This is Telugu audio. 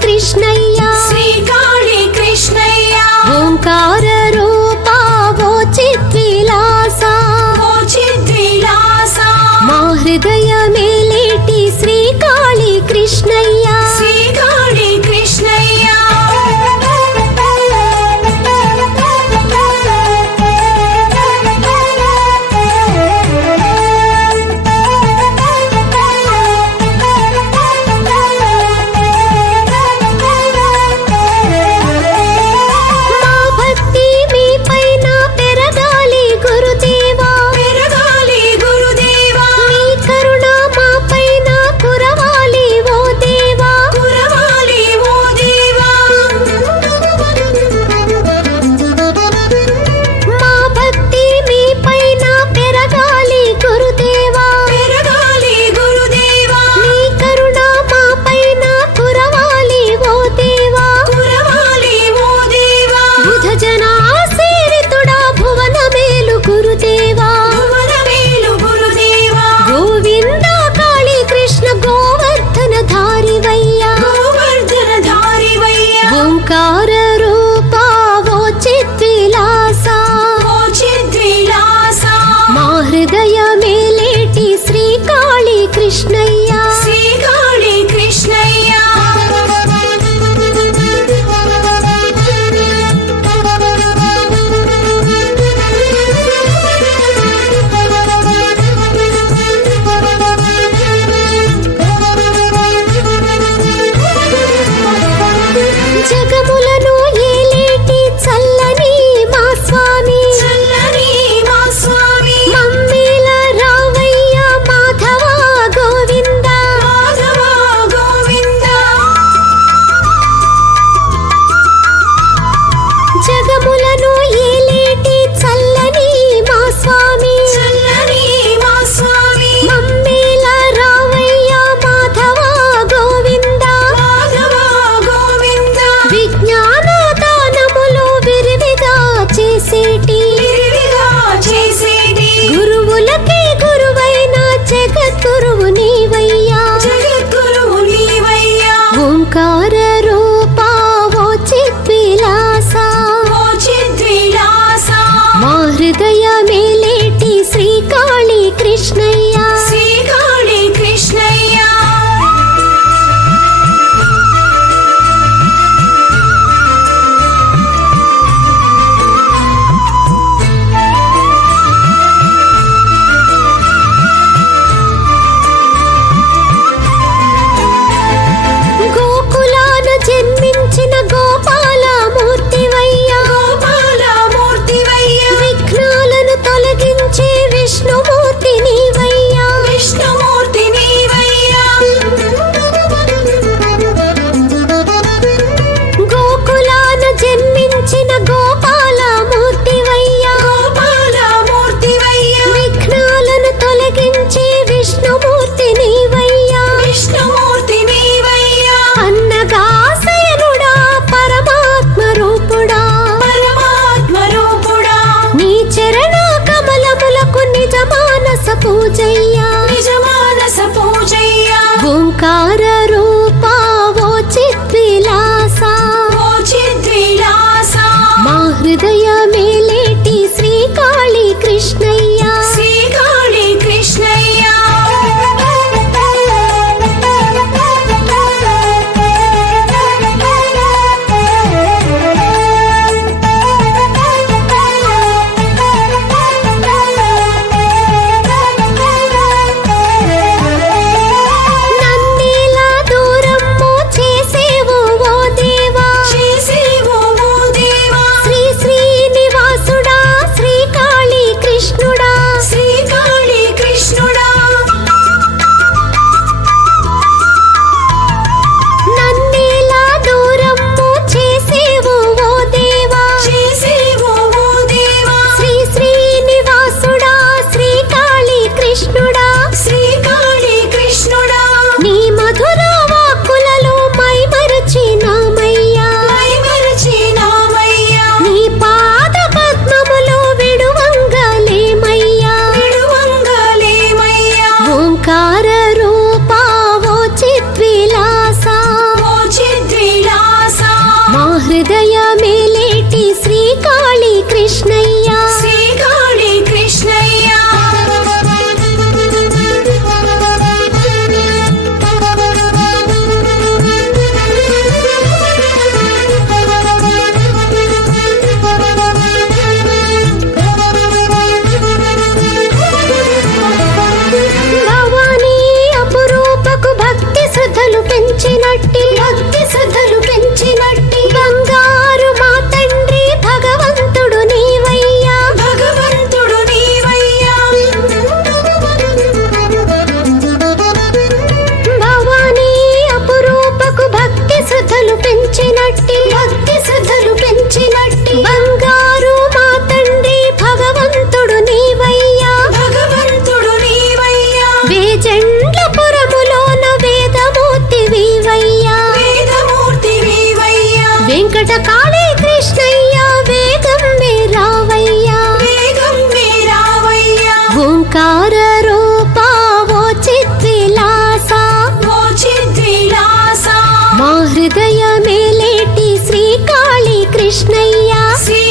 కృష్ణయ్య. శ్రీకాళి కృష్ణయ్య. ఓంకార రూప వోచిద్విలాస వోచిద్విలాస మా హృదయమేలేటి శ్రీకాళి కృష్ణయ్య. శ్రీ హృదయమే i వెంకట కాళీ కృష్ణయ్య వేగం రావయ్యా. వేగం మీరావయ్యా ఓంకార రూపా ఓ చిద్విలాస ఓ చిద్విలాస మా హృదయ మేలేటి శ్రీకాళీ కృష్ణయ్య శ్రీ